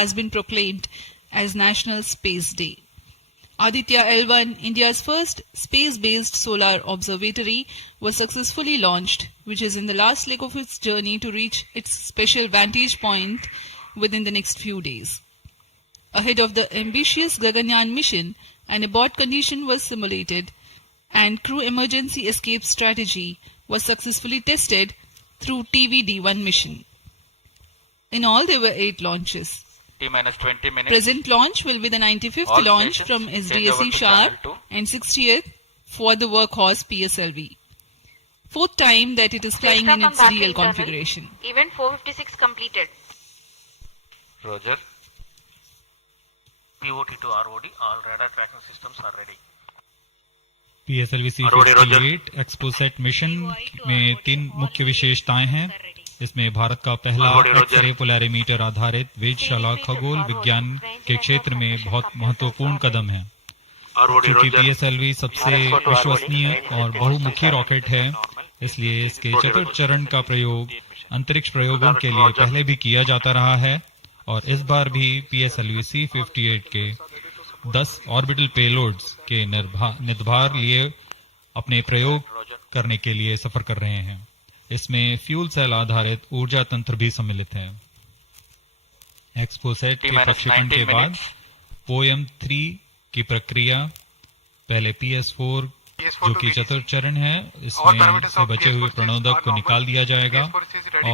has been proclaimed as National Space Day. Aditya L1, India's first space-based solar observatory, was successfully launched, which is in the last leg of its journey to reach its special vantage point within the next few days. Ahead of the ambitious Gaganyaan mission, an abort condition was simulated and crew emergency escape strategy was successfully tested through TVD-1 mission. In all, there were 8 launches. T-minus 20 minutes. Present launch will be the 95th All launch from SDSC-SHAR and 60th for the workhorse PSLV. 4th time that it is flying in its real configuration. Event 456 completed. Roger. POT to ROD, all radar tracking systems are ready. PSLV C58 XPoSat mission में 3 मुख्य विशेषताएं हैं। इसमें भारत का पहला x ray polarimeter आधारित वेधशाला खगोल विज्ञान के क्षेत्र में बहुत महत्वपूर्ण कदम है। क्योंकि PSLV सबसे विश्वसनीय और बहुमुखी रॉकेट है, इसलिए इसके चतुर्थ चरण का प्रयोग अंतरिक्ष प्रयोगों के लिए पहले भी किया जाता रहा है और इस बार भी PSLV C58 के 10 ऑर्बिटल पेलोड्स के निर्धार लिए अपने प्रयोग करने के लिए सफर कर रहे हैं। इसमें फ्यूल सेल आधारित ऊर्जा तंत्र भी सम्मिलित है। एक्सपोसैट के प्रक्षेपण के बाद OM3 की प्रक्रिया पहले PS4 जो कि चतुर्थ चरण है, इसमें से बचे हुए प्रणोदक को निकाल दिया जाएगा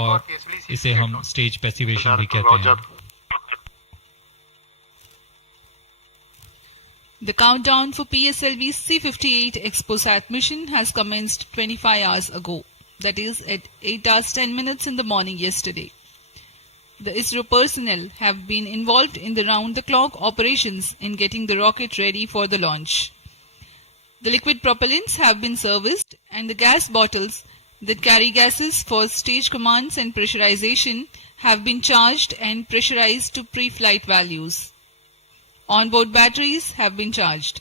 और इसे हम स्टेज पैसिवेशन भी कहते हैं। The countdown for PSLV C58 XPoSat mission has commenced 25 hours ago. That is at 8 hours 10 minutes in the morning yesterday. The ISRO personnel have been involved in the round-the-clock operations in getting the rocket ready for the launch. The liquid propellants have been serviced and the gas bottles that carry gases for stage commands and pressurization have been charged and pressurized to pre-flight values. Onboard batteries have been charged.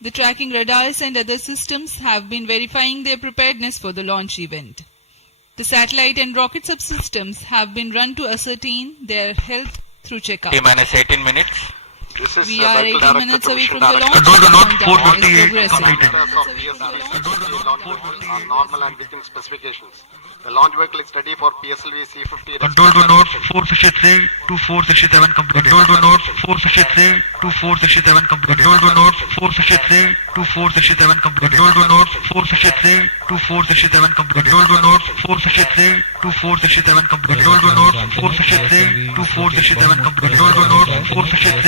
The tracking radars and other systems have been verifying their preparedness for the launch event. The satellite and rocket subsystems have been run to ascertain their health through checkup. T-minus 18 minutes. We are 18 minutes away from the launch. Control the node 458 completed. Are normal and within specifications. The launch vehicle is ready for PSLV C58. Control the nodes 463 to 467 completed. Control the nodes 463 to 467 completed. Control the nodes 463 to 467 completed. Control the nodes 463 to 467 completed. Control the nodes 463 to 467 completed. Control the nodes 463 to 467 completed. Control the nodes 463 to 467 completed. Control the nodes 463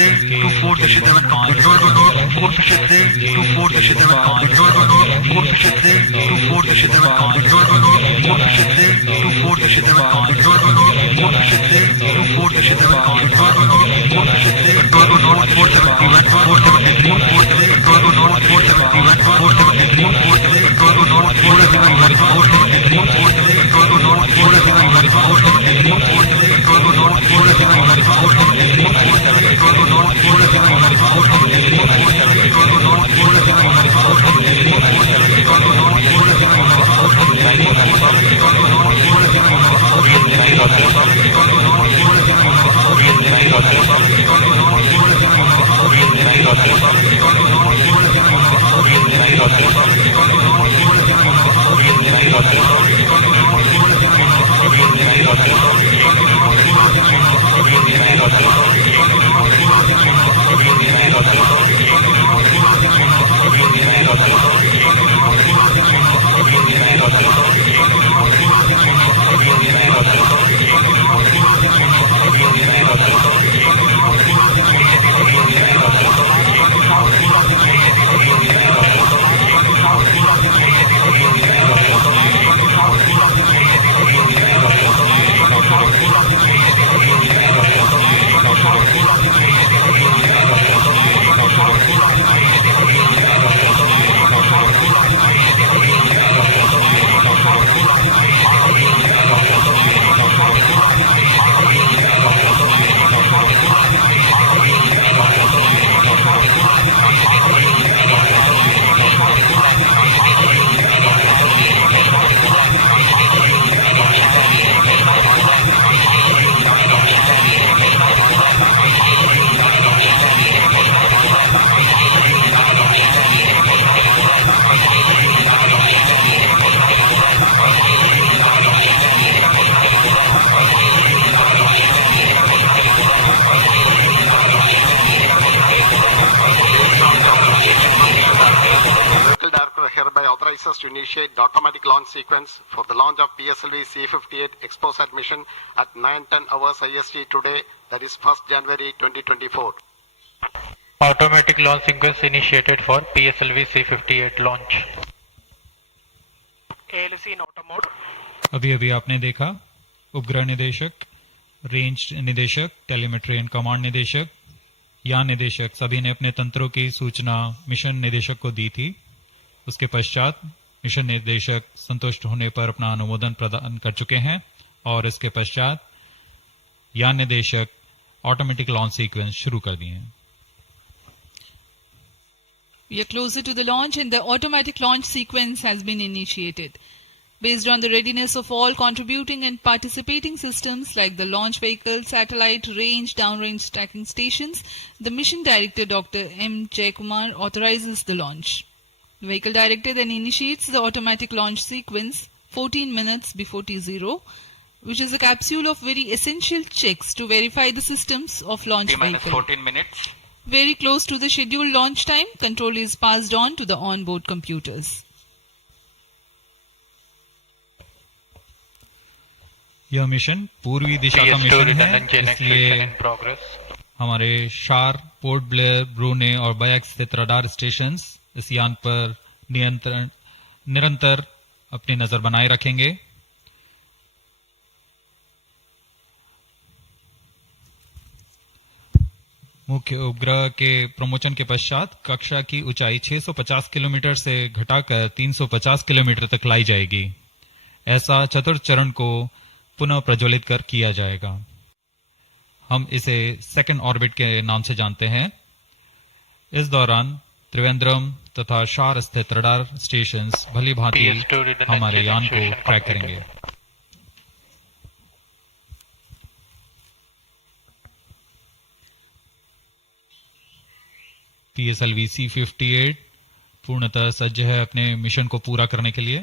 to 467 completed. Control the nodes 463 to 467 completed. Control the nodes 463 to 467 completed. Control the nodes 463 to 467 completed. Control the nodes 463 control the node 471 473 473 control the node 471 473 473 control the node 471 473 473 control the node 471 473 473 control the node 471 473 473 control the node 471 473 473 control the node 471 473 473 control the node 4 authorizes to initiate the automatic launch sequence for the launch of PSLV C58 XPoSat mission at 9:10 hours IST today, that is 1st January 2024. Automatic launch sequence initiated for PSLV C58 launch. ALC in auto mode. अभी अभी आपने देखा उपग्रह निदेशक, range निदेशक, telemetry and command निदेशक, यान निदेशक सभी ने अपने तंत्रों की सूचना मिशन निदेशक को दी थी। उसके पश्चात मिशन निदेशक संतुष्ट होने पर अपना अनुमोदन प्रदान कर चुके हैं और इसके पश्चात यान निदेशक ऑटोमेटिक लॉन्च सीक्वेंस शुरू कर दिए हैं। We are closer to the launch and the automatic launch sequence has been initiated. Based on the readiness of all contributing and participating systems like the launch vehicle, satellite, range, downrange tracking stations, the mission director Dr. M. Jaikumar authorizes the launch. The vehicle director then initiates the automatic launch sequence 14 minutes before T0, which is a capsule of very essential checks to verify the systems of launch vehicle. 14 minutes. Very close to the scheduled launch time, control is passed on to the onboard computers. यह mission पूर्वी दिशा का mission है, इसलिए हमारे शार, port Blair, ब्रूने और bike स्थित radar stations इस यान पर निरंतर अपनी नजर बनाए रखेंगे। मुख्य उपग्रह के प्रमोशन के पश्चात कक्षा की ऊंचाई 650 किलोमीटर से घटाकर 350 किलोमीटर तक लाई जाएगी। ऐसा चतुर्थ चरण को पुनः प्रज्वलित कर किया जाएगा। हम इसे सेकंड ऑर्बिट के नाम से जानते हैं। इस दौरान त्रिवेंद्रम तथा शार स्थित रडार स्टेशंस भली भांति हमारे यान को ट्रैक करेंगे। PSLV C58 पूर्णतः सज्ज है अपने मिशन को पूरा करने के लिए।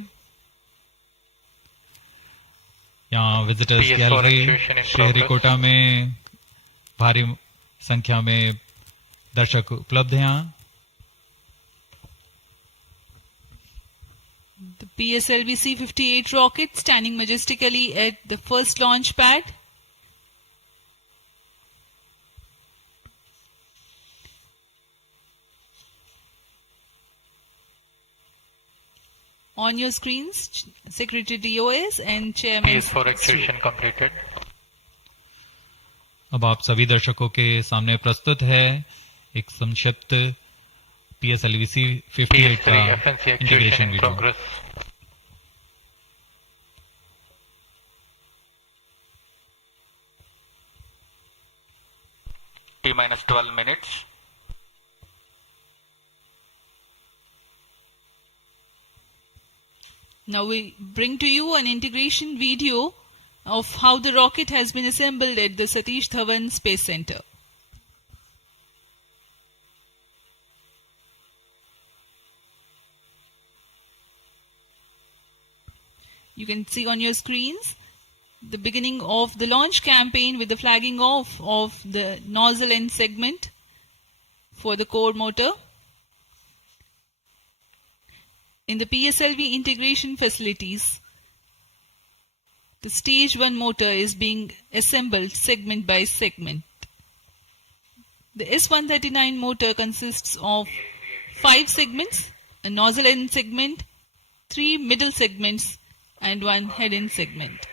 यहाँ विजिटर्स गैलरी श्रीहरिकोटा में भारी संख्या में दर्शक उपलब्ध हैं। यहाँ The PSLV C58 rocket standing majestically at the first launch pad. On your screens, Secretary DOS and Chairman. PS4 actuation completed. अब आप सभी दर्शकों के सामने प्रस्तुत है एक संक्षिप्त PSLV C58 का integration video. T-12 minutes. Now we bring to you an integration video of how the rocket has been assembled at the Satish Dhawan Space Center. You can see on your screens the beginning of the launch campaign with the flagging off of the nozzle end segment for the core motor. In the PSLV integration facilities, the stage 1 motor is being assembled segment by segment. The S139 motor consists of 5 segments, a nozzle end segment, 3 middle segments and 1 head end segment.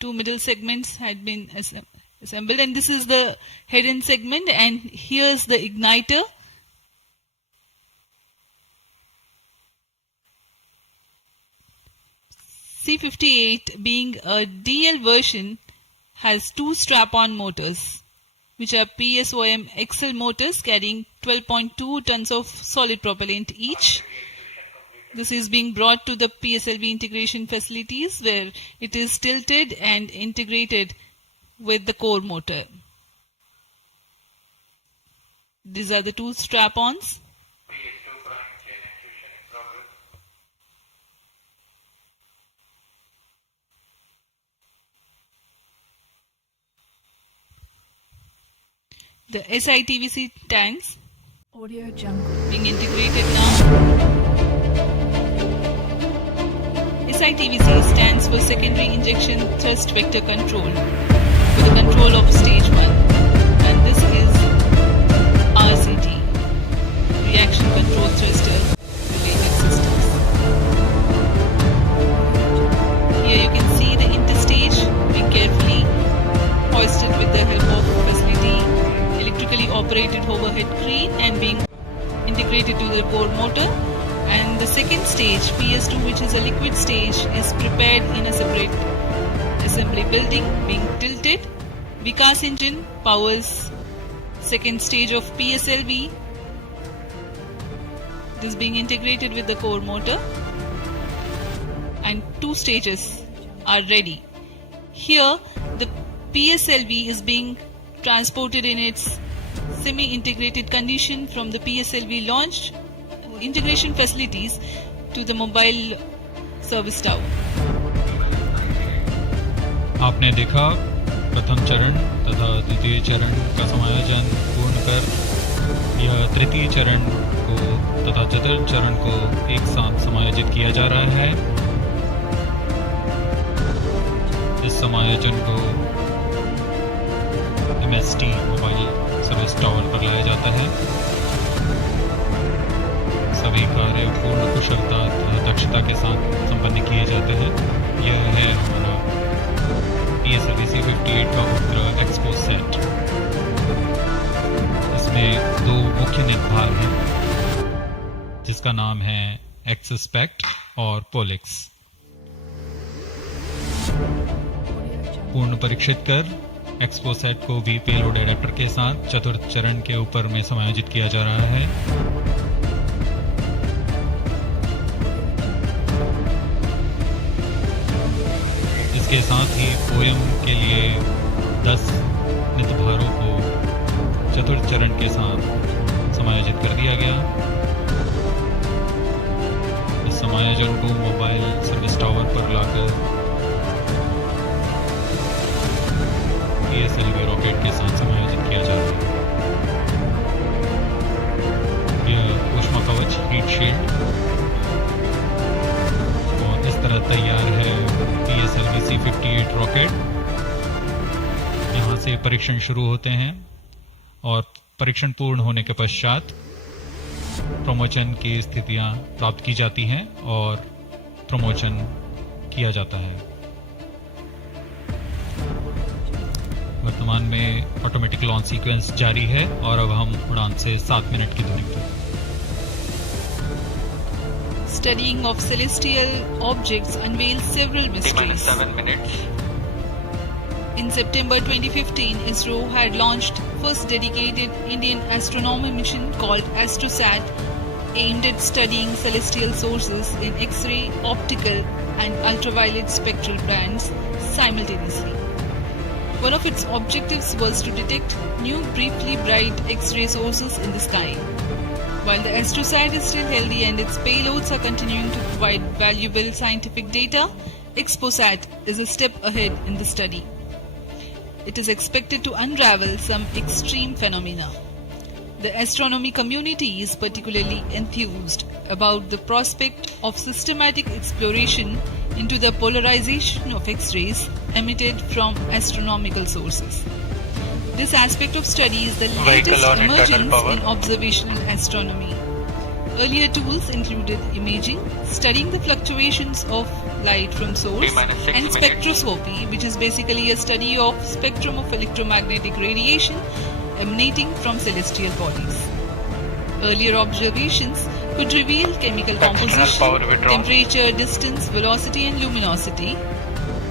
Two middle segments had been assembled, and this is the head end segment, and here's the igniter. C58 being a DL version has 2 strap-on motors, which are PSOM XL motors carrying 12.2 tons of solid propellant each. This is being brought to the PSLV integration facilities where it is tilted and integrated with the core motor. These are the 2 strap-ons. The SITVC tanks Audio Jungle. being integrated now. SITVC stands for Secondary Injection Thrust Vector Control for the control of stage 1, and this is RCT, Reaction Control Thruster related systems. Here you can see the interstage being carefully hoisted with the help of facility electrically operated overhead crane and being integrated to the core motor. And the second stage, PS2, which is a liquid stage, is prepared in a separate assembly building being tilted. Vikas engine powers second stage of PSLV. This being integrated with the core motor, and 2 stages are ready. Here the PSLV is being transported in its semi-integrated condition from the PSLV launched integration facilities to the mobile service tower. आपने देखा प्रथम चरण तथा द्वितीय चरण का समायोजन पूर्ण कर यह तृतीय चरण को तथा चतुर्थ चरण को एक साथ समायोजित किया जा रहा है। इस समायोजन को MST मोबाइल सर्विस टावर पर लाया जाता है। सभी कार्य पूर्ण कुशलता तथा दक्षता के साथ संपन्न किए जाते हैं। यह है हमारा PSLV C58 का उपग्रह XPoSat। इसमें 2 मुख्य निभाग हैं, जिसका नाम है XSPECT और POLIX। पूर्ण परीक्षित कर XPoSat को भी पेलोड एडेप्टर के साथ चतुर्थ चरण के ऊपर में समायोजित किया जा रहा है। इसके साथ ही पोयम के लिए 10 नितभारों को चतुर्थ चरण के साथ समायोजित कर दिया गया। इस समायोजन को मोबाइल सर्विस टावर पर लाकर PSLV रॉकेट के साथ समायोजित किया जा रहा है। यह ऊष्मा कवच हीट शील्ड और इस तरह तैयार है PSLV C58 रॉकेट। यहाँ से परीक्षण शुरू होते हैं और परीक्षण पूर्ण होने के पश्चात प्रमोचन की स्थितियां प्राप्त की जाती हैं और प्रमोचन किया जाता है। वर्तमान में ऑटोमेटिक लॉन्च सीक्वेंस जारी है और अब हम उड़ान से 7 मिनट की दूरी पर। Studying of celestial objects unveils several mysteries. 7 minutes. In September 2015, ISRO had launched first dedicated Indian astronomy mission called AstroSat, aimed at studying celestial sources in X-ray, optical, and ultraviolet spectral bands simultaneously. One of its objectives was to detect new briefly bright X-ray sources in the sky. While the AstroSat is still healthy and its payloads are continuing to provide valuable scientific data, XPoSat is a step ahead in the study. It is expected to unravel some extreme phenomena. The astronomy community is particularly enthused about the prospect of systematic exploration into the polarization of X-rays emitted from astronomical sources. This aspect of study is the latest emergence in observational astronomy. Earlier tools included imaging, studying the fluctuations of light from source, and spectroscopy, which is basically a study of spectrum of electromagnetic radiation emanating from celestial bodies. Earlier observations could reveal chemical composition, temperature, distance, velocity, and luminosity.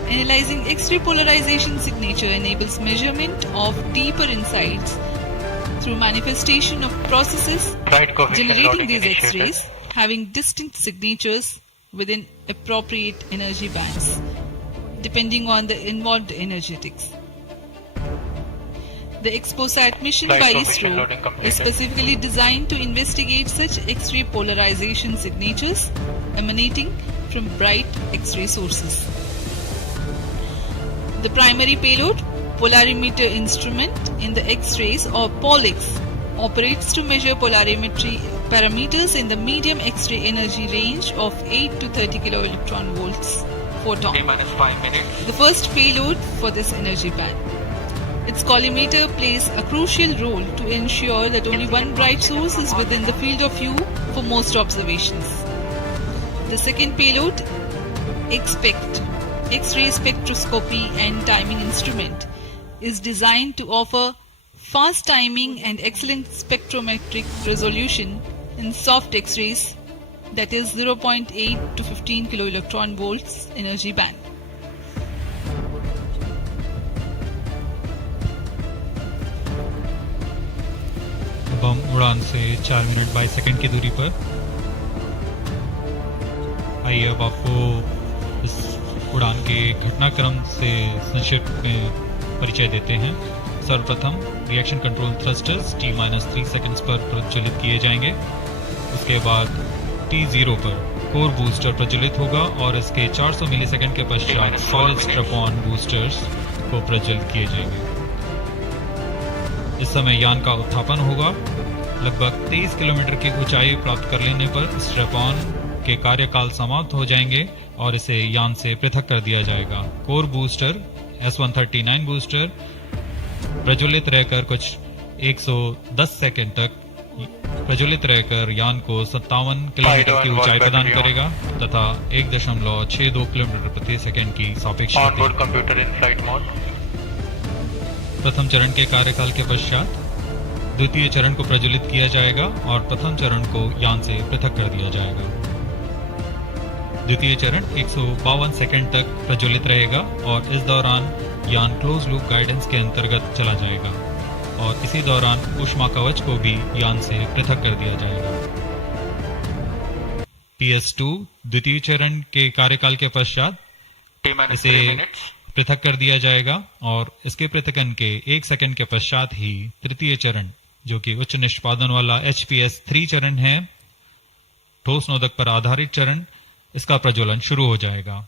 Analyzing X-ray polarization signature enables measurement of deeper insights through manifestation of processes generating these X-rays having distinct signatures within appropriate energy bands, depending on the involved energetics. The XPoSat mission by ISRO is specifically designed to investigate such X-ray polarization signatures emanating from bright X-ray sources. The primary payload, polarimeter instrument in the X-rays or POLX operates to measure polarimetry parameters in the medium X-ray energy range of 8 to 30 kiloelectron volts photon. T-5 minutes. The first payload for this energy band. Its collimator plays a crucial role to ensure that only one bright source is within the field of view for most observations. The second payload, XPECT, X-ray spectroscopy and timing instrument, is designed to offer fast timing and excellent spectrometric resolution in soft X-rays, that is 0.8 to 15 kiloelectron volts energy band. अब हम उड़ान से 4 minute 22 second की दूरी पर। आइए अब आपको इस उड़ान के घटनाक्रम से संक्षिप्त में परिचय देते हैं। सर्वप्रथम reaction control thrusters T-3 seconds पर प्रज्वलित किए जाएंगे। उसके बाद T0 पर कोर बूस्टर प्रज्वलित होगा और इसके 400 मिलीसेकंड के पश्चात सॉलिड स्ट्रैप-ऑन बूस्टर्स को प्रज्वलित किए जाएंगे। इस समय यान का उत्थापन होगा। लगभग 23 किलोमीटर की ऊंचाई प्राप्त कर लेने पर स्ट्रैप-ऑन के कार्यकाल समाप्त हो जाएंगे और इसे यान से पृथक कर दिया जाएगा। कोर बूस्टर S-139 बूस्टर प्रज्वलित रहकर कुछ 110 सेकंड तक प्रज्वलित रहकर यान को 57 किलोमीटर की ऊंचाई प्रदान करेगा तथा 1.62 किलोमीटर प्रति सेकंड की सापेक्ष onboard computer in flight mode. प्रथम चरण के कार्यकाल के पश्चात द्वितीय चरण को प्रज्वलित किया जाएगा और प्रथम चरण को यान से पृथक कर दिया जाएगा। द्वितीय चरण 152 सेकंड तक प्रज्वलित रहेगा और इस दौरान यान क्लोज लूप गाइडेंस के अंतर्गत चला जाएगा और इसी दौरान ऊष्मा कवच को भी यान से पृथक कर दिया जाएगा। PS2 द्वितीय चरण के कार्यकाल के पश्चात इसे पृथक कर दिया जाएगा और इसके पृथकन के 1 सेकंड के पश्चात ही तृतीय चरण, जो कि उच्च निष्पादन वाला HPS3 चरण है, ठोस नोदक पर आधारित चरण, इसका प्रज्वलन शुरू हो जाएगा।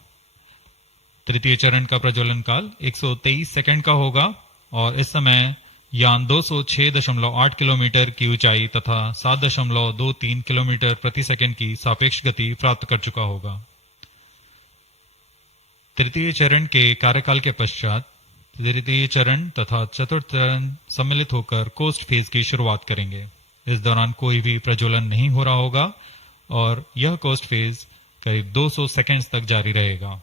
तृतीय चरण का प्रज्वलन काल 123 सेकंड का होगा और इस समय यान 206.8 किलोमीटर की ऊंचाई तथा 7.23 किलोमीटर प्रति सेकंड की सापेक्ष गति प्राप्त कर चुका होगा। तृतीय चरण के कार्यकाल के पश्चात तृतीय चरण तथा चतुर्थ चरण सम्मिलित होकर कोस्ट फेज की शुरुआत करेंगे। इस दौरान कोई भी प्रज्वलन नहीं हो रहा होगा और यह कोस्ट फेज करीब 200 सेकंड्स तक जारी रहेगा।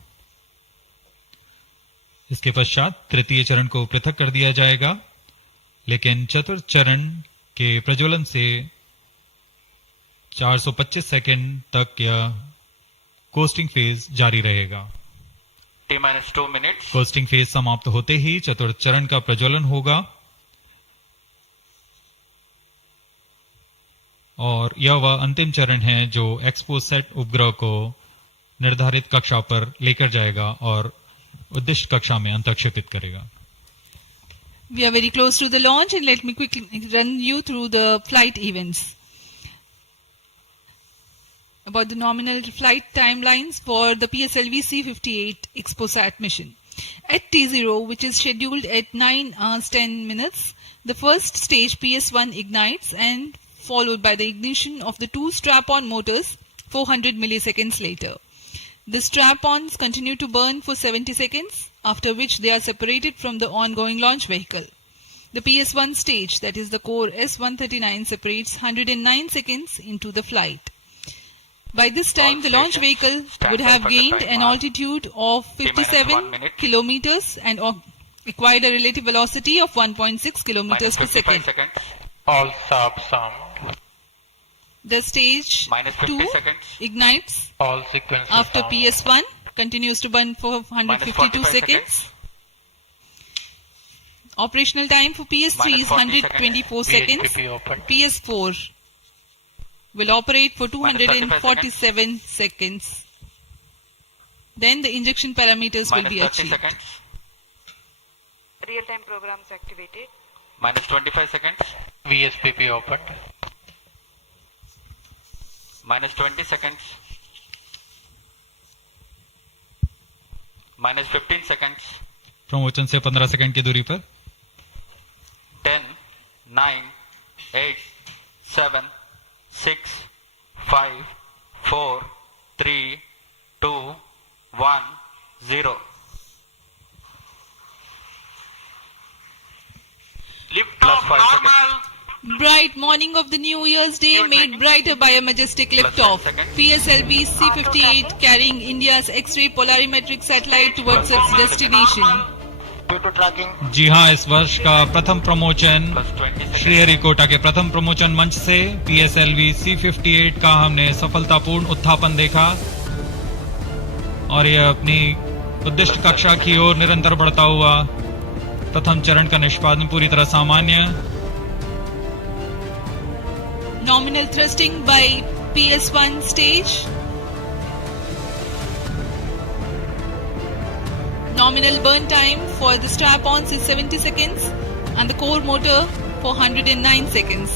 इसके पश्चात तृतीय चरण को पृथक कर दिया जाएगा, लेकिन चतुर्थ चरण के प्रज्वलन से 425 सेकंड तक यह कोस्टिंग फेज जारी रहेगा। T-2 minutes. कोस्टिंग फेज समाप्त होते ही चतुर्थ चरण का प्रज्वलन होगा और यह वह अंतिम चरण है जो XPoSat उपग्रह को निर्धारित कक्षा पर लेकर जाएगा और उद्दिष्ट कक्षा में अंतर्क्षेपित करेगा। We are very close to the launch and let me quickly run you through the flight events. About the nominal flight timelines for the PSLV C-58 XPoSat mission. At T0, which is scheduled at 9 hours 10 minutes, the first stage PS1 ignites and followed by the ignition of the two strap-on motors 400 milliseconds later. The strap-ons continue to burn for 70 seconds, after which they are separated from the ongoing launch vehicle. The PS1 stage, that is the core S-139, separates 109 seconds into the flight. By this time, the launch vehicle would have gained an altitude of 57 kilometers and acquired a relative velocity of 1.6 kilometers per second. All subs armed. The stage 2 ignites All sequences after armed. PS1, continues to burn for 152 seconds. Operational time for PS3 is 124 seconds. VHPP open. PS4 will operate for 247 seconds. Then the injection parameters will be -30 achieved. seconds. Real-time programs activated. -25 seconds. VSPP opened. -20 seconds. -15 seconds. प्रमोचन से 15 second की दूरी पर। 10, 9, 8, 7, 6, 5, 4, 3, 2, 1, 0. Lift Plus off 5 normal. Bright morning of the New Year's Day made brighter by a majestic liftoff. PSLV C-58 carrying India's X-ray polarimetric satellite towards its destination. Due to tracking, जी हाँ, इस वर्ष का प्रथम प्रमोचन plus 20 seconds. Sriharikota के प्रथम प्रमोचन मंच से PSLV C-58 का हमने सफलतापूर्ण उत्थापन देखा और यह अपनी उद्दिष्ट कक्षा की ओर निरंतर बढ़ता हुआ। प्रथम चरण का निष्पादन पूरी तरह सामान्य। Nominal thrusting by PS1 stage. Nominal burn time for the strap-ons is 70 seconds and the core motor for 109 seconds.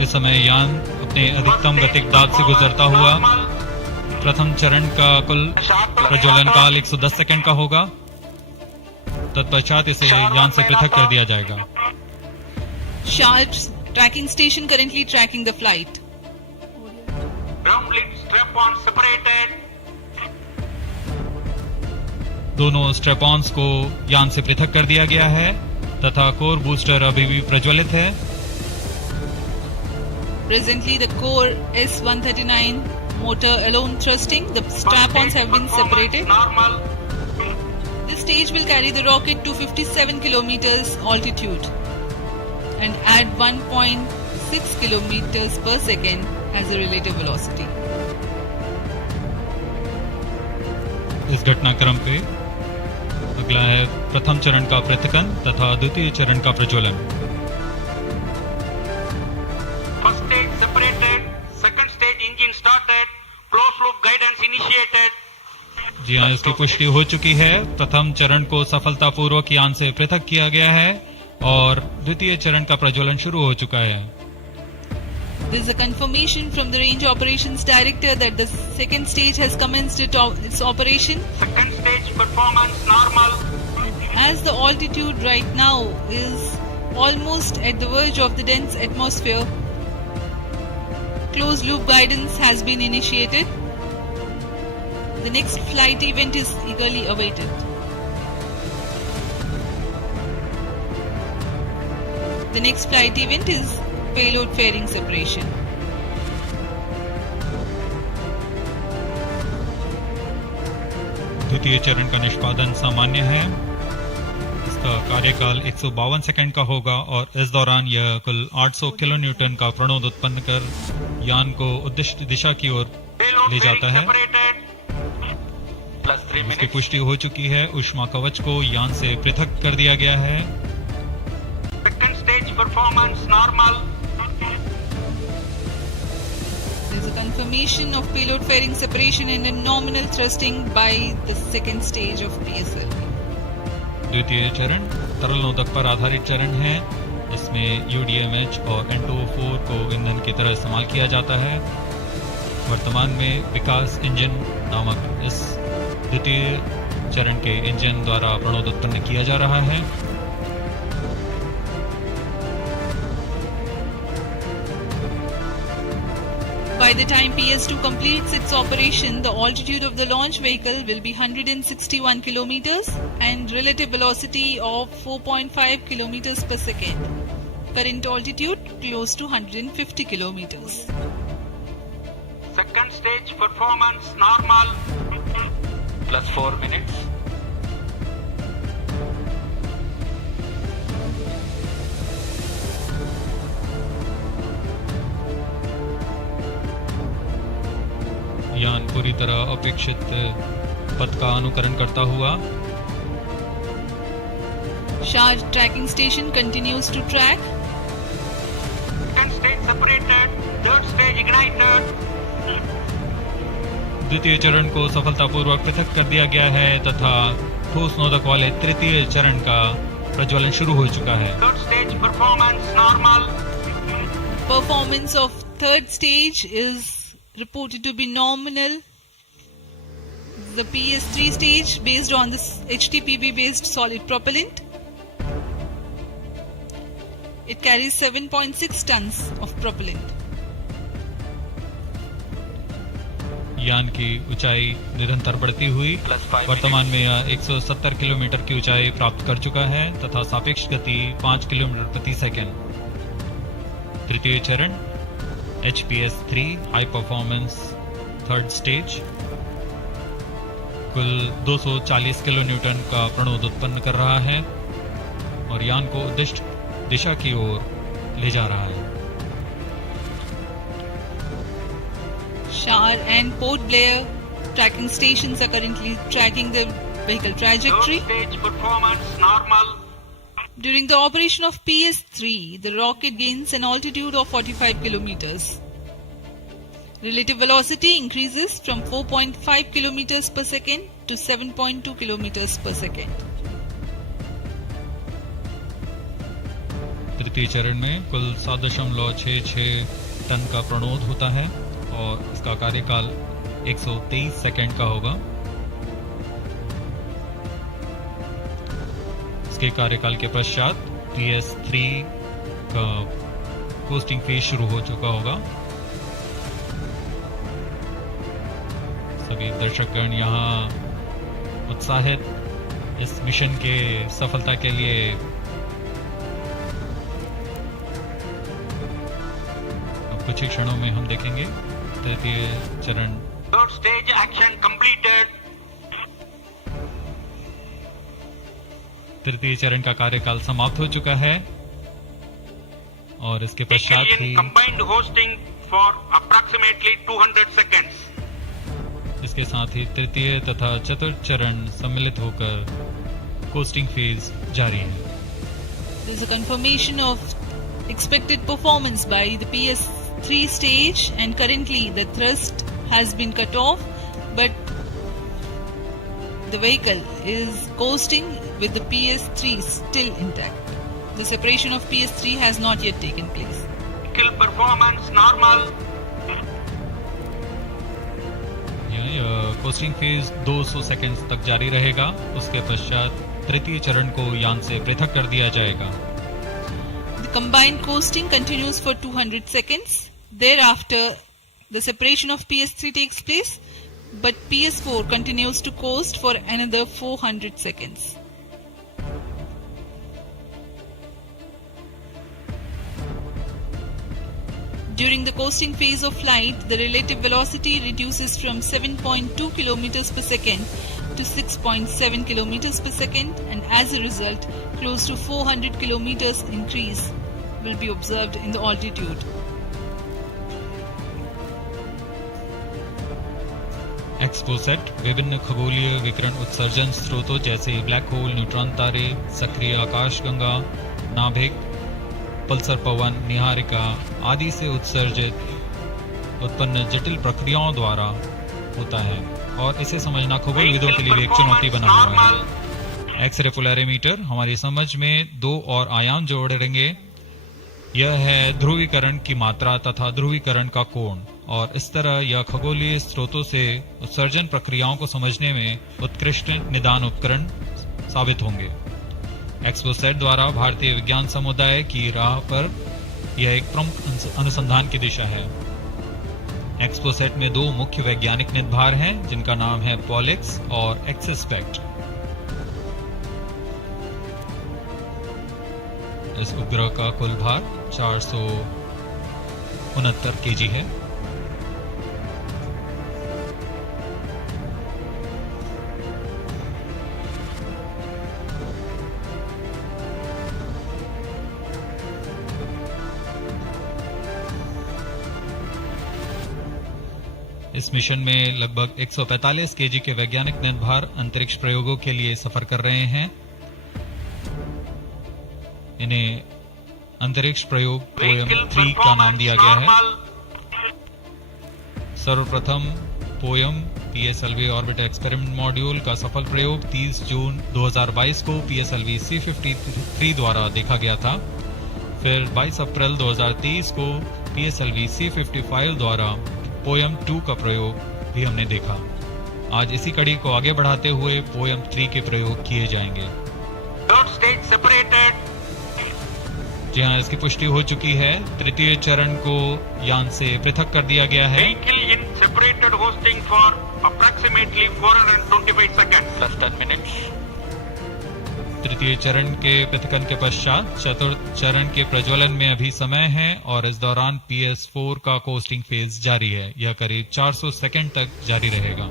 इस समय यान अपने अधिकतम गतिक दाब से गुजरता हुआ। प्रथम चरण का कुल प्रज्वलन काल 110 सेकंड का होगा। तत्पश्चात इसे यान से पृथक कर दिया जाएगा। SHAR's tracking station currently tracking the flight. Ground lid strap-on separated. दोनों स्ट्रैप-ऑन्स को यान से पृथक कर दिया गया है तथा कोर बूस्टर अभी भी प्रज्वलित है। Presently the core S139 motor alone thrusting. The strap-ons have been separated. Normal. This stage will carry the rocket to 57 kilometers altitude and add 1.6 kilometers per second as a relative velocity. इस घटनाक्रम पे अगला है प्रथम चरण का पृथकन तथा द्वितीय चरण का प्रज्वलन। First stage separated. Second stage engine started. Closed loop guidance initiated. जी हाँ, इसकी पुष्टि हो चुकी है। प्रथम चरण को सफलतापूर्वक यान से पृथक किया गया है और द्वितीय चरण का प्रज्वलन शुरू हो चुका है। There is a confirmation from the Range Operations Director that the second stage has commenced its operation. Second stage performance normal. As the altitude right now is almost at the verge of the dense atmosphere, closed loop guidance has been initiated. The next flight event is eagerly awaited. The next flight event is payload fairing separation. द्वितीय चरण का निष्पादन सामान्य है। इसका कार्यकाल 152 second का होगा और इस दौरान यह कुल 800 किलो न्यूटन का प्रणोद उत्पन्न कर यान को उद्दिष्ट दिशा की ओर Payload ले जाता fairing है। separated. plus 3 इसकी minutes. पुष्टि हो चुकी है। ऊष्मा कवच को यान से पृथक कर दिया गया है। Second stage performance normal. There is a confirmation of payload fairing separation and a nominal thrusting by the second stage of PSLV. द्वितीय चरण तरल नोदक पर आधारित चरण है। इसमें UDMH और N2O4 को ईंधन की तरह इस्तेमाल किया जाता है। वर्तमान में विकास इंजन नामक इस द्वितीय चरण के इंजन द्वारा प्रणोद उत्पन्न किया जा रहा है। By the time PS2 completes its operation, the altitude of the launch vehicle will be 161 kilometers and relative velocity of 4.5 kilometers per second. Current altitude close to 150 kilometers. Second stage performance normal. plus 4 minutes. यान पूरी तरह अपेक्षित पथ का अनुकरण करता हुआ SHAR tracking station continues to track. Second stage separated. Third stage ignited. द्वितीय चरण को सफलतापूर्वक पृथक कर दिया गया है तथा ठोस नोदक वाले तृतीय चरण का प्रज्वलन शुरू हो चुका है। Third stage performance normal. Performance of third stage is reported to be nominal. the PS3 stage based on this HTPB based solid propellant. It carries 7.6 tons of propellant. यान की ऊंचाई निरंतर बढ़ती हुई वर्तमान में यह 170 किलोमीटर की ऊंचाई प्राप्त कर चुका है तथा सापेक्ष गति 5 किलोमीटर प्रति सेकंड। तृतीय चरण HPS3 high performance third stage कुल 240 किलो न्यूटन का प्रणोद उत्पन्न कर रहा है और यान को उद्दिष्ट दिशा की ओर ले जा रहा है। SHAR and Port Blair tracking stations are currently tracking the vehicle trajectory. Third stage performance normal. During the operation of PS3, the rocket gains an altitude of 45 kilometers. Relative velocity increases from 4.5 kilometers per second to 7.2 kilometers per second. तृतीय चरण में कुल 7.66 ton का प्रणोद होता है और इसका कार्यकाल 123 सेकंड का होगा। इसके कार्यकाल के पश्चात PS3 का कोस्टिंग फेज शुरू हो चुका होगा। सभी दर्शकगण यहाँ उत्साहित इस मिशन के सफलता के लिए अब कुछ ही क्षणों में हम देखेंगे। तृतीय चरण Third stage action completed. तृतीय चरण का कार्यकाल समाप्त हो चुका है और इसके पश्चात ही Combined hosting for approximately 200 seconds. इसके साथ ही तृतीय तथा चतुर्थ चरण सम्मिलित होकर कोस्टिंग फेज जारी है। There is a confirmation of expected performance by the PS3 stage, and currently the thrust has been cut off, but the vehicle is coasting with the PS3 still intact. The separation of PS3 has not yet taken place. Vehicle performance normal. Costing phase 200 seconds तक जारी रहेगा। उसके पश्चात तृतीय चरण को यान से पृथक कर दिया जाएगा। The combined coasting continues for 200 seconds. Thereafter, the separation of PS3 takes place, but PS4 continues to coast for another 400 seconds. During the coasting phase of flight, the relative velocity reduces from 7.2 km per second to 6.7 km per second, and as a result, close to 400 km increase will be observed in the altitude. XPoSat विभिन्न खगोलीय विकिरण उत्सर्जन स्रोतों जैसे black hole, neutron तारे, सक्रिय आकाशगंगा, नाभिक, पल्सर पवन, निहारिका आदि से उत्सर्जित उत्पन्न जटिल प्रक्रियाओं द्वारा होता है और इसे समझना खगोलविदों के लिए भी एक चुनौती बना हुआ है। एक्सरे पोलैरिमीटर हमारी समझ में दो और आयाम जोड़ेंगे। यह है ध्रुवीकरण की मात्रा तथा ध्रुवीकरण का कोण, और इस तरह यह खगोलीय स्रोतों से उत्सर्जन प्रक्रियाओं को समझने में उत्कृष्ट निदान उपकरण साबित होंगे। XPoSat द्वारा भारतीय विज्ञान समुदाय की राह पर यह एक प्रमुख अनुसंधान की दिशा है। XPoSat में दो मुख्य वैज्ञानिक निदभार हैं जिनका नाम है पॉलिक्स और एक्सस्पेक्ट। इस उपग्रह का कुल भार 469 kg है। इस मिशन में लगभग 145 kg के वैज्ञानिक निदभार अंतरिक्ष प्रयोगों के लिए सफर कर रहे हैं। इन्हें अंतरिक्ष प्रयोग पोयम 3 का नाम दिया गया है। सर्वप्रथम poem PSLV orbit experiment module का सफल प्रयोग 30 जून 2022 को PSLV C53 द्वारा देखा गया था। फिर 22 अप्रैल 2023 को PSLV C55 द्वारा पोयम 2 का प्रयोग भी हमने देखा। आज इसी कड़ी को आगे बढ़ाते हुए पोएम 3 के प्रयोग किए जाएंगे। Third stage separated. जी हाँ, इसकी पुष्टि हो चुकी है। तृतीय चरण को यान से पृथक कर दिया गया है। Vehicle in separated hosting for approximately 425 seconds. Plus 10 minutes. तृतीय चरण के पृथकन के पश्चात चतुर्थ चरण के प्रज्वलन में अभी समय है और इस दौरान PS4 का कोस्टिंग फेज जारी है। यह करीब 400 सेकंड तक जारी रहेगा।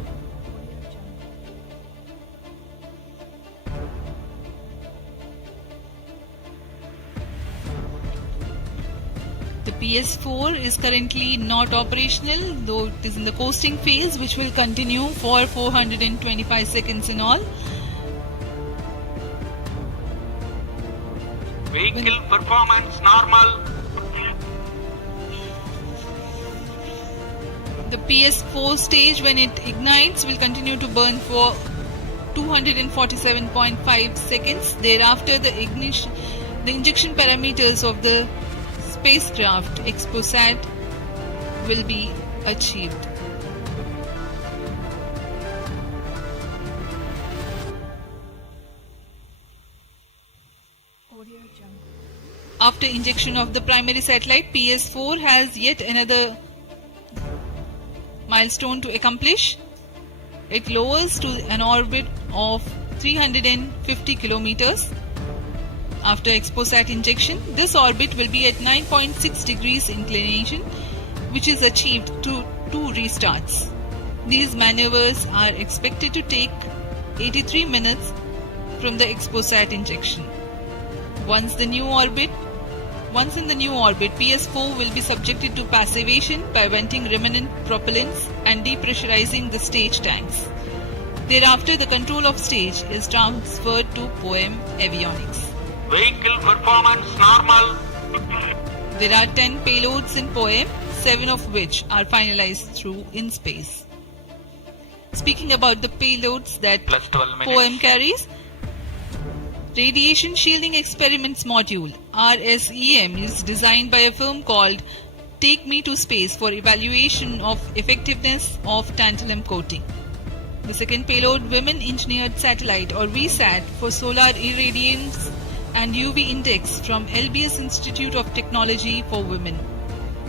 The PS4 is currently not operational, though it is in the coasting phase, which will continue for 425 seconds in all. Vehicle performance normal. The PS4 stage, when it ignites, will continue to burn for 247.5 seconds. Thereafter, the injection parameters of the spacecraft XPoSat will be achieved. After injection of the primary satellite, PS4 has yet another milestone to accomplish. It lowers to an orbit of 350 kilometers. After XPoSat injection, this orbit will be at 9.6 degrees inclination, which is achieved through 2 restarts. These maneuvers are expected to take 83 minutes from the XPoSat injection. Once in the new orbit, PS4 will be subjected to passivation by venting remnant propellants and depressurizing the stage tanks. Thereafter, the control of stage is transferred to POEM avionics. Vehicle performance normal. There are 10 payloads in POEM, 7 of which are finalized through InSpace. Speaking about the payloads that Plus 12 minutes. POEM carries, Radiation Shielding Experiments Module (RSEM) is designed by a firm called Take Me to Space for evaluation of effectiveness of tantalum coating. The second payload, Women Engineered Satellite or VSAT for solar irradiance and UV index from LBS Institute of Technology for Women.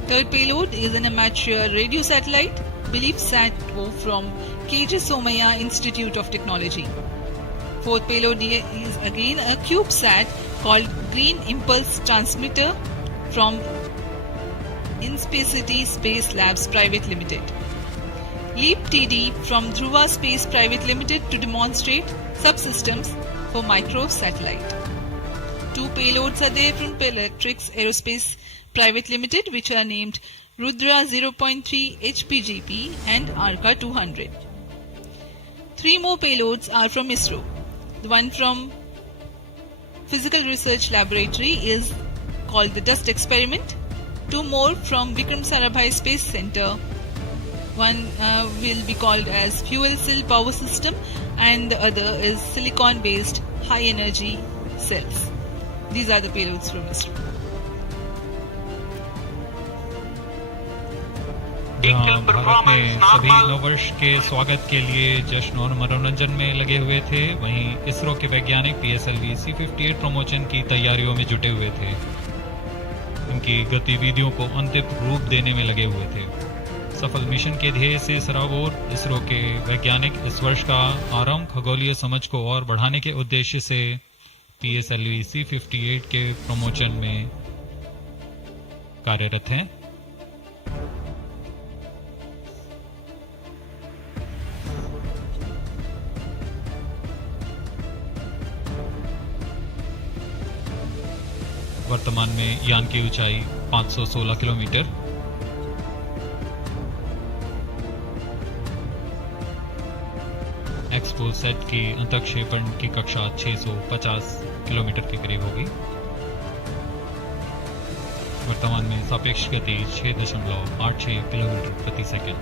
Third payload is an amateur radio satellite, BeliefSat-O from KJ Somaiya Institute of Technology. Fourth payload is again a CubeSat called Green Impulse Transmitter from InSpacity Space Labs Private Limited. LEAP TD from Dhruva Space Private Limited to demonstrate subsystems for microsatellite. 2 payloads are there from Electrics Aerospace Private Limited, which are named Rudra 0.3 HPGP and Arca 200. 3 more payloads are from ISRO. The one from Physical Research Laboratory is called the Dust Experiment. 2 more from Vikram Sarabhai Space Center. One will be called as Fuel Cell Power System and the other is Silicon Based High Energy Cells. These are the payloads from ISRO. Bharat में सभी नववर्ष के स्वागत के लिए जश्न और मनोरंजन में लगे हुए थे। वहीं इसरो के वैज्ञानिक PSLV C58 प्रमोशन की तैयारियों में जुटे हुए थे। उनकी गतिविधियों को अंतिम रूप देने में लगे हुए थे। सफल मिशन के ध्येय से सराबोर इसरो के वैज्ञानिक इस वर्ष का आरंभ खगोलीय समझ को और बढ़ाने के उद्देश्य से PSLV C58 के प्रमोशन में कार्यरत हैं। वर्तमान में यान की ऊंचाई 516 किलोमीटर, एक्सपोसैट की अंतक्षेपण की कक्षा 650 किलोमीटर के करीब होगी। वर्तमान में सापेक्ष गति 6.86 किलोमीटर प्रति सेकंड।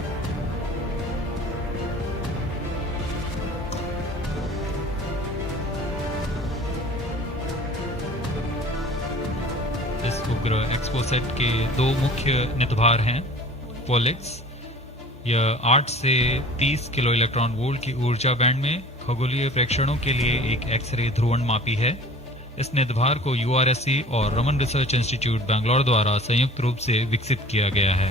इस उपग्रह एक्सपोसैट के 2 मुख्य नितभार हैं, पोलेक्स यह 8 से 30 किलो इलेक्ट्रॉन वोल्ट की ऊर्जा बैंड में खगोलीय प्रेक्षणों के लिए एक एक्सरे ध्रुवणमापी है। इस निदभार को यूआरएससी और रमन रिसर्च इंस्टीट्यूट बैंगलोर द्वारा संयुक्त रूप से विकसित किया गया है।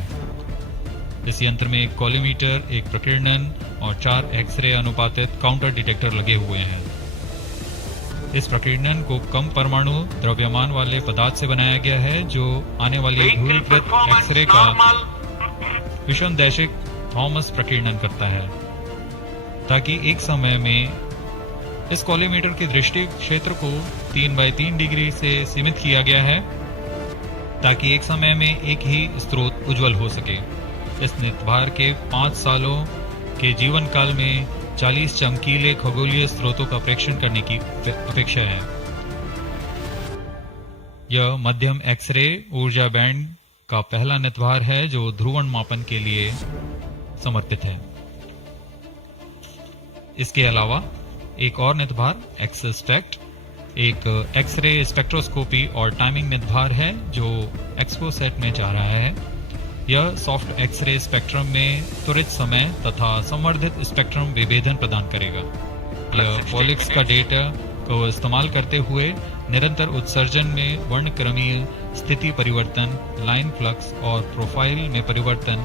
इस यंत्र में एक कॉलीमीटर, एक प्रकीर्णन और 4 एक्सरे अनुपातित काउंटर डिटेक्टर लगे हुए हैं। इस प्रकीर्णन को कम परमाणु द्रव्यमान वाले पदार्थ से बनाया गया है, जो आने वाली धूलिकृत एक्सरे का विषमदैशिक थॉमस प्रकीर्णन करता है, ताकि एक समय में इस कॉलीमीटर के दृष्टि क्षेत्र को 3x3 डिग्री से सीमित किया गया है, ताकि एक समय में एक ही स्रोत उज्जवल हो सके। इस निदभार के 5 सालों के जीवन काल में 40 चमकीले खगोलीय स्रोतों का प्रेक्षण करने की अपेक्षा है। यह मध्यम एक्सरे ऊर्जा बैंड का पहला निदभार है जो ध्रुवण मापन के लिए समर्पित है। इसके अलावा एक और निदभार एक्सस्पेक्ट एक एक्सरे स्पेक्ट्रोस्कोपी और टाइमिंग निदभार है जो एक्सपोसैट में जा रहा है। यह सॉफ्ट एक्सरे स्पेक्ट्रम में त्वरित समय तथा संवर्धित स्पेक्ट्रम विभेदन प्रदान करेगा। यह पॉलिक्स का डेटा को इस्तेमाल करते हुए निरंतर उत्सर्जन में वर्णक्रमीय स्थिति परिवर्तन, लाइन फ्लक्स और प्रोफाइल में परिवर्तन,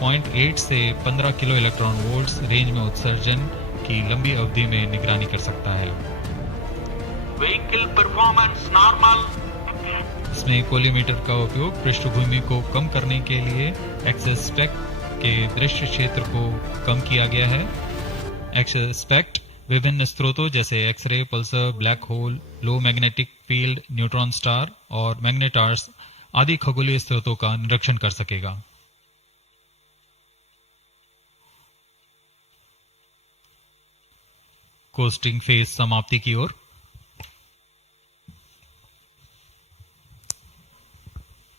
0.8 से 15 किलो इलेक्ट्रॉन वोल्ट्स रेंज में उत्सर्जन की लंबी अवधि में निगरानी कर सकता है। Vehicle performance normal. इसमें कोलीमीटर का उपयोग पृष्ठभूमि को कम करने के लिए एक्सस्पेक्ट के दृश्य क्षेत्र को कम किया गया है। एक्सस्पेक्ट विभिन्न स्रोतों जैसे एक्सरे, पल्सर, ब्लैक होल, लो मैग्नेटिक फील्ड, न्यूट्रॉन स्टार और मैग्नेटार्स आदि खगोलीय स्रोतों का निरीक्षण कर सकेगा। कोस्टिंग फेज समाप्ति की ओर।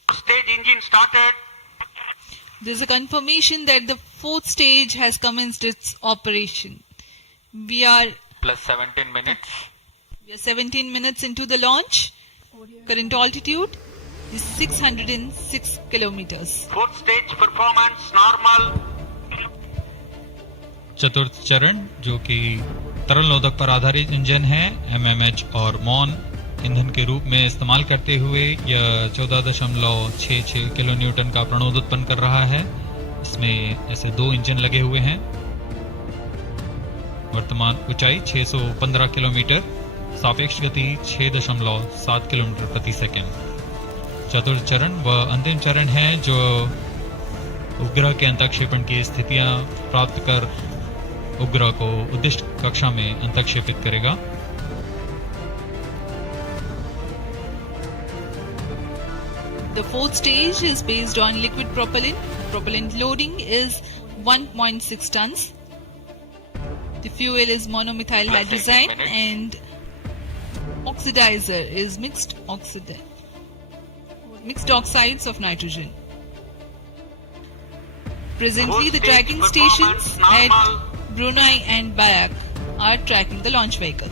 Stage engine started. There's a confirmation that the 4th stage has commenced its operation. We are Plus 17 minutes. 17 minutes into the launch. Current altitude is 606 kilometers. 4th stage performance normal. चतुर्थ चरण जो कि तरल नोदक पर आधारित engine है, MMH और मॉन ईंधन के रूप में इस्तेमाल करते हुए यह 14.66 किलो न्यूटन का प्रणोद उत्पन्न कर रहा है। इसमें ऐसे 2 इंजन लगे हुए हैं। वर्तमान ऊंचाई 615 किलोमीटर, सापेक्ष गति 6.7 किलोमीटर प्रति सेकंड। चतुर्थ चरण व अंतिम चरण है जो उपग्रह के अंतःक्षेपण की स्थितियां प्राप्त कर उपग्रह को उद्दिष्ट कक्षा में अंतःक्षेपित करेगा। The 4th stage is based on liquid propellant. Propellant loading is 1.6 tons. The fuel is monomethyl hydrazine and oxidizer is mixed oxides of nitrogen. Presently, the tracking stations at Brunei and Bayak are tracking the launch vehicle.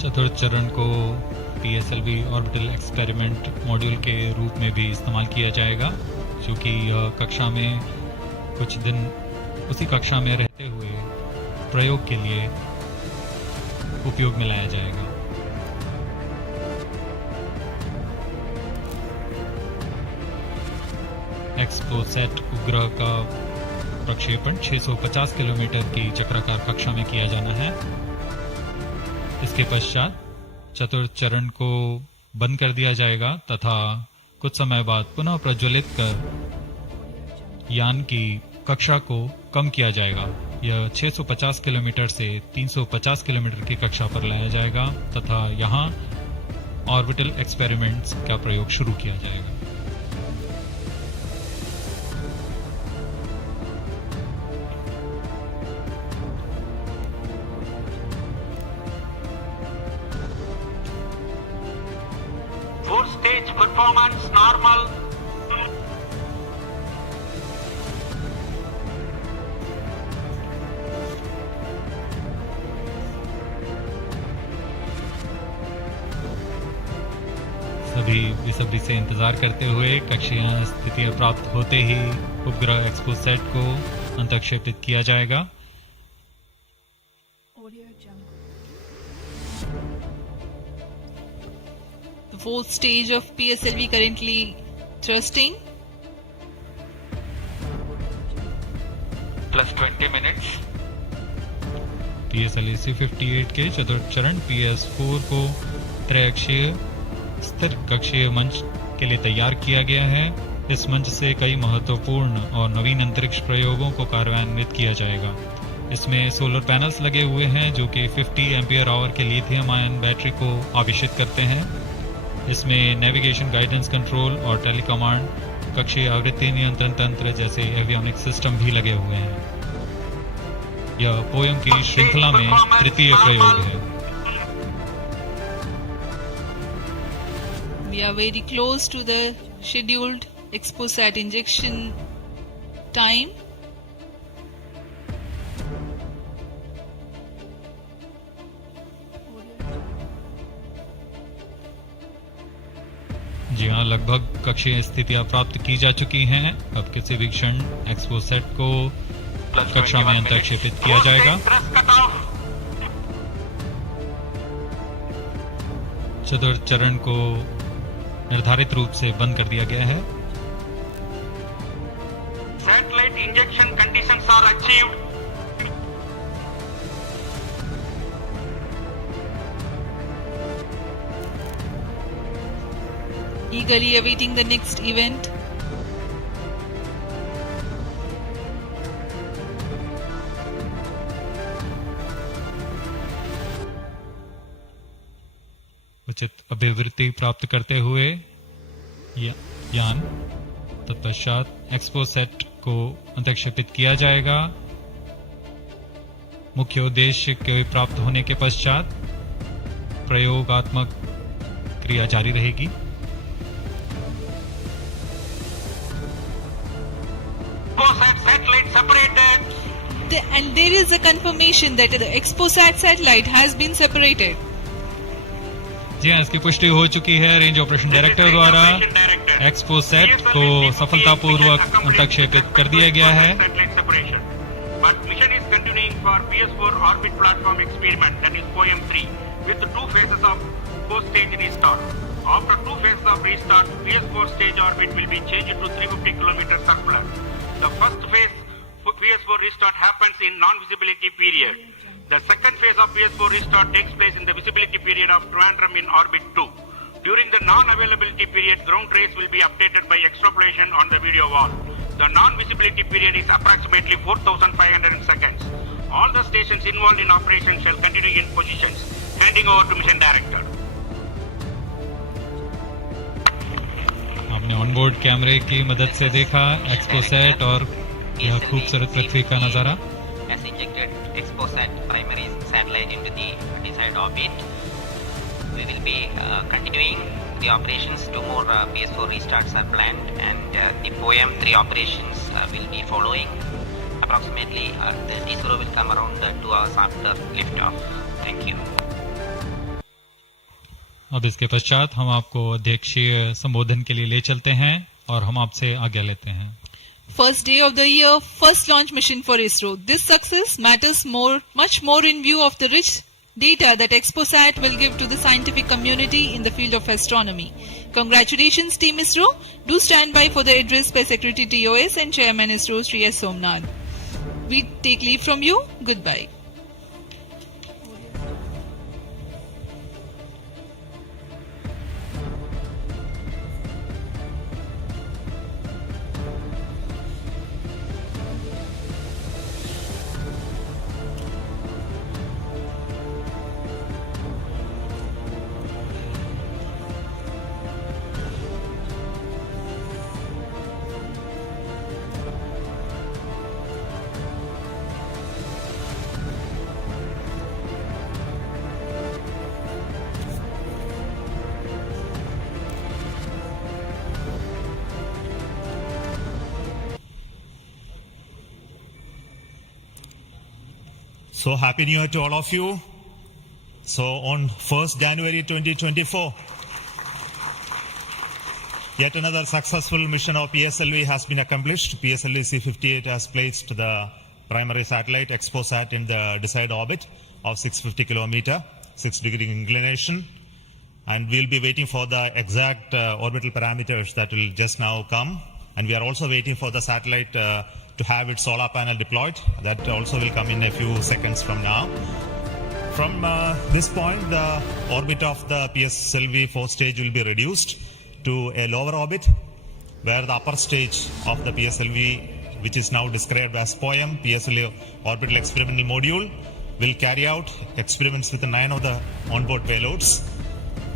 चतुर्थ चरण को PSLV orbital experiment module के रूप में भी इस्तेमाल किया जाएगा, जो कि कक्षा में कुछ दिन उसी कक्षा में रहते हुए प्रयोग के लिए उपयोग में लाया जाएगा। एक्सपोसैट उपग्रह का प्रक्षेपण 650 किलोमीटर की चक्राकार कक्षा में किया जाना है। इसके पश्चात चतुर्थ चरण को बंद कर दिया जाएगा तथा कुछ समय बाद पुनः प्रज्वलित कर यान की कक्षा को कम किया जाएगा। यह 650 किलोमीटर से 350 किलोमीटर की कक्षा पर लाया जाएगा तथा यहाँ ऑर्बिटल एक्सपेरिमेंट्स का प्रयोग शुरू किया जाएगा। Stage performance normal. सभी अभी बेसब्री से इंतजार करते हुए कक्षीय स्थितियां प्राप्त होते ही उपग्रह एक्सपोसैट को अंतक्षेपित किया जाएगा। The fourth stage of PSLV currently thrusting. Plus 20 minutes. PSLV C-58 के चतुर्थ चरण PS4 को त्रैअक्षीय स्थिर कक्षीय मंच के लिए तैयार किया गया है। इस मंच से कई महत्वपूर्ण और नवीन अंतरिक्ष प्रयोगों को कार्यान्वित किया जाएगा। इसमें सोलर पैनल्स लगे हुए हैं जो कि 50 एम्पियर आवर के लिथियम आयन बैटरी को आवेशित करते हैं। इसमें नेविगेशन, गाइडेंस, कंट्रोल और टेलीकमांड, कक्षीय आवृत्ति नियंत्रण तंत्र जैसे एवियोनिक सिस्टम भी लगे हुए हैं। यह पोयम की श्रृंखला में तृतीय प्रयोग है। We are very close to the scheduled XPoSat injection time. जी हाँ, लगभग कक्षीय स्थितियां प्राप्त की जा चुकी हैं। अब किसी भी क्षण एक्सपोसैट को कक्षा में अंतक्षेपित किया जाएगा। चतुर्थ चरण को निर्धारित रूप से बंद कर दिया गया है। Satellite injection conditions are achieved. Eagerly awaiting the next event. उचित अभिवृत्ति प्राप्त करते हुए यान तत्पश्चात एक्सपोसैट को अंतक्षेपित किया जाएगा। मुख्य उद्देश्य के प्राप्त होने के पश्चात प्रयोगात्मक क्रिया जारी रहेगी। Satellite separated. And there is a confirmation that the XPoSat satellite has been separated. जी हाँ, इसकी पुष्टि हो चुकी है रेंज ऑपरेशन डायरेक्टर द्वारा। एक्सपोसैट को सफलतापूर्वक अंतक्षेपित कर दिया गया है। But mission is continuing for PS4 orbit platform experiment, that is POEM 3, with 2 phases of post-stage restart. After 2 phases of restart, PS4 stage orbit will be changed to 350 km circular. The first phase for PS4 restart happens in non-visibility period. The second phase of PS4 restart takes place in the visibility period of Trivandrum in orbit 2. During the non-availability period, ground trace will be updated by extrapolation on the video wall. The non-visibility period is approximately 4,500 seconds. All the stations involved in operation shall continue in positions. Handing over to mission director. आपने onboard कैमरे की मदद से देखा XPoSat और यह खूबसूरत पृथ्वी का नजारा। Has injected XPoSat primary satellite into the desired orbit. We will be continuing the operations. 2 more PS4 restarts are planned, and the POEM 3 operations will be following. Approximately the T0 will come around 2 hours after liftoff. Thank you. अब इसके पश्चात हम आपको अध्यक्षीय संबोधन के लिए ले चलते हैं और हम आपसे आज्ञा लेते हैं। First day of the year, first launch mission for ISRO. This success matters much more in view of the rich data that XPoSat will give to the scientific community in the field of astronomy. Congratulations, Team ISRO. Do stand by for the address by Secretary TOS and Chairman ISRO, Sri S. Somnath. We take leave from you. Goodbye. So happy New Year to all of you. So on 1st January 2024, Yet another successful mission of PSLV has been accomplished. PSLV C-58 has placed the primary satellite XPoSat in the desired orbit of 650 kilometer, 6-degree inclination. And we'll be waiting for the exact orbital parameters that will just now come. And we are also waiting for the satellite to have its solar panel deployed. That also will come in a few seconds from now. From this point, the orbit of the PSLV 4th stage will be reduced to a lower orbit, where the upper stage of the PSLV, which is now described as POEM, PSLV Orbital Experimental Module, will carry out experiments with 9 of the onboard payloads.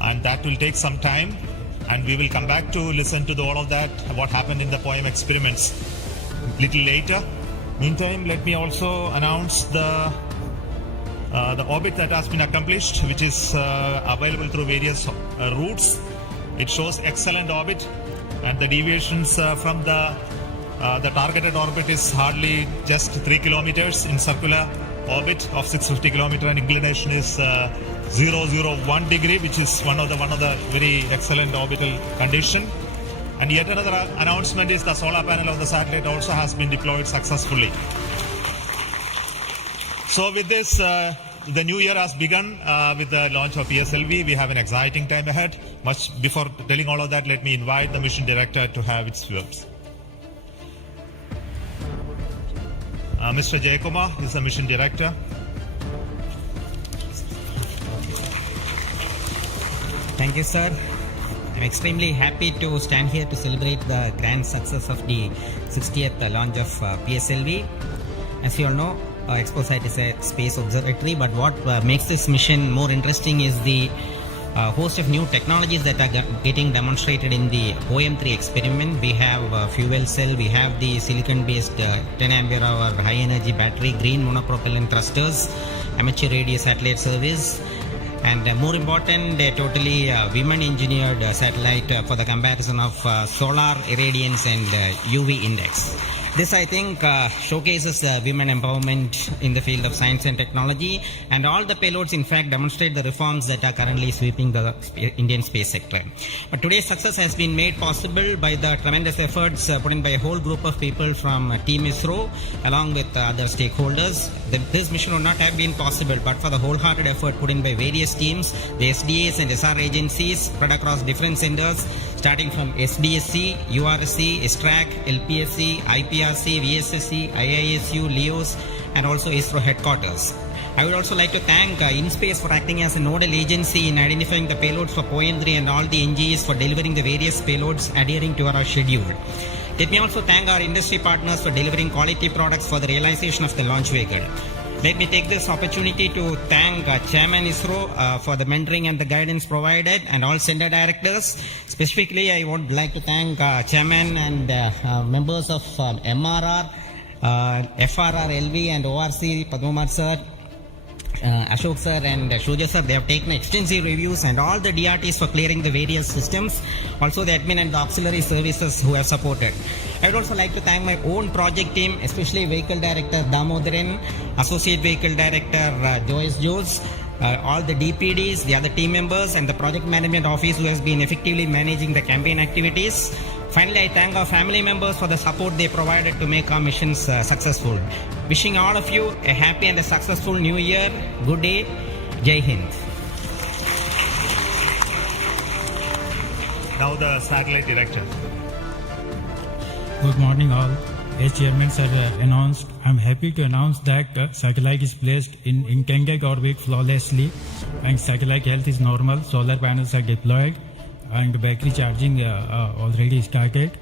And that will take some time, and we will come back to listen to all of that, what happened in the POEM experiments a little later. Meantime, let me also announce the orbit that has been accomplished, which is available through various routes. It shows excellent orbit, and the deviations from the targeted orbit is hardly just 3 kilometers in circular orbit of 650 kilometer, and inclination is 001 degree, which is one of the very excellent orbital condition. And yet another announcement is the solar panel of the satellite also has been deployed successfully. So with this, the new year has begun with the launch of PSLV. We have an exciting time ahead. Much before telling all of that, let me invite the mission director to have its words. Mr. Jayakumar is the mission director. Thank you, sir. I'm extremely happy to stand here to celebrate the grand success of the 60th launch of PSLV. As you all know, XPoSat is a space observatory, but what makes this mission more interesting is the host of new technologies that are getting demonstrated in the OM3 experiment. We have fuel cell, we have the silicon-based 10 ampere hour high energy battery, green monopropellant thrusters, amateur radio satellite service, and more important, a totally women engineered satellite for the comparison of solar irradiance and UV index. This, I think, showcases women empowerment in the field of science and technology, and all the payloads, in fact, demonstrate the reforms that are currently sweeping the Indian space sector. But today's success has been made possible by the tremendous efforts put in by a whole group of people from Team ISRO, along with other stakeholders. This mission would not have been possible but for the wholehearted effort put in by various teams, the SDS and SR agencies spread across different centers, starting from SDSC, URSC, STRAC, LPSC, IPRC, VSSC, IISU, LEOS, and also ISRO headquarters. I would also like to thank InSpace for acting as a nodal agency in identifying the payloads for POEM3 and all the NGEs for delivering the various payloads adhering to our schedule. Let me also thank our industry partners for delivering quality products for the realization of the launch vehicle. Let me take this opportunity to thank Chairman ISRO for the mentoring and the guidance provided, and all center directors. Specifically, I would like to thank Chairman and members of MRR, FRR, LV and ORC, Padmamar sir, Ashok sir and Shuja sir. They have taken extensive reviews, and all the DRTs for clearing the various systems, also the admin and the auxiliary services who have supported. I would also like to thank my own project team, especially Vehicle Director Damodaran, Associate Vehicle Director Joyce Jones, all the DPDs, the other team members, and the Project Management Office who has been effectively managing the campaign activities. Finally, I thank our family members for the support they provided to make our missions successful. Wishing all of you a happy and a successful new year. Good day. Jai Hind. Now the satellite director. Good morning all. As Chairman sir announced, I am happy to announce that satellite is placed in intended orbit flawlessly, and satellite health is normal, solar panels are deployed, and battery charging already started.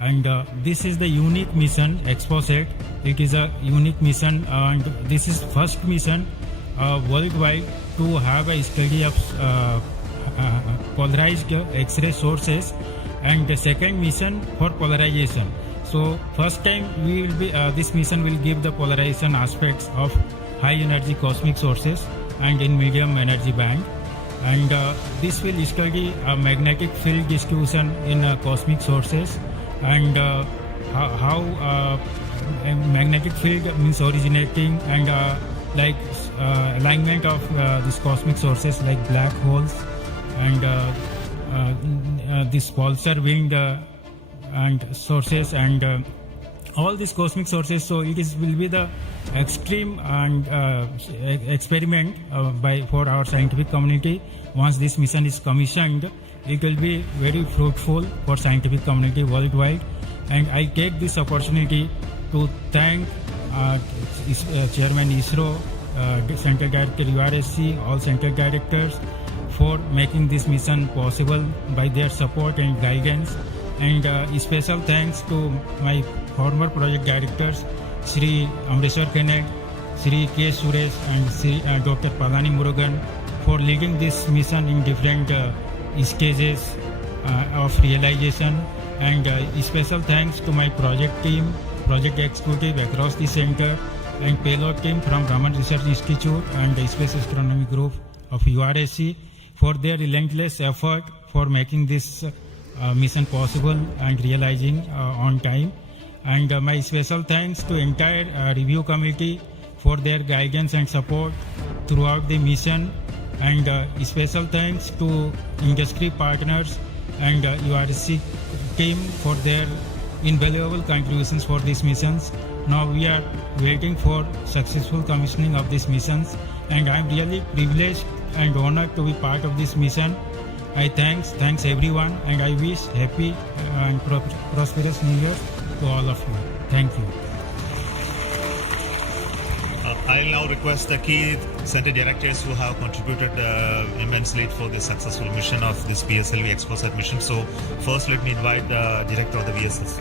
And this is the unique mission, XPoSat. It is a unique mission, and this is first mission worldwide to have a study of polarized X-ray sources, and the second mission for polarization. So first time we will be this mission will give the polarization aspects of high energy cosmic sources and in medium energy band, and this will study magnetic field distribution in cosmic sources, and how magnetic field means originating, and like alignment of these cosmic sources like black holes, and this pulsar wind and sources and all these cosmic sources. So it will be the extreme and experiment for our scientific community. Once this mission is commissioned, it will be very fruitful for scientific community worldwide. And I take this opportunity to thank Chairman ISRO, Central Director URSC, all Central Directors for making this mission possible by their support and guidance. And special thanks to my former project directors, Sri Amreshwar Kennedy, Sri K. Suresh and Sri Dr. Palani Murugan for leading this mission in different stages of realization. And special thanks to my project team, project executive across the center, and payload team from Raman Research Institute and the Space Astronomy Group of URSC for their relentless effort for making this mission possible and realizing on time. And my special thanks to entire review committee for their guidance and support throughout the mission. And special thanks to industry partners and URSC team for their invaluable contributions for these missions. Now we are waiting for successful commissioning of these missions, and I am really privileged and honored to be part of this mission. I thanks everyone, and I wish happy and prosperous New Year to all of you. Thank you. I'll now request the key center directors who have contributed immensely for the successful mission of this PSLV XPoSat mission. So first let me invite the director of the VSS.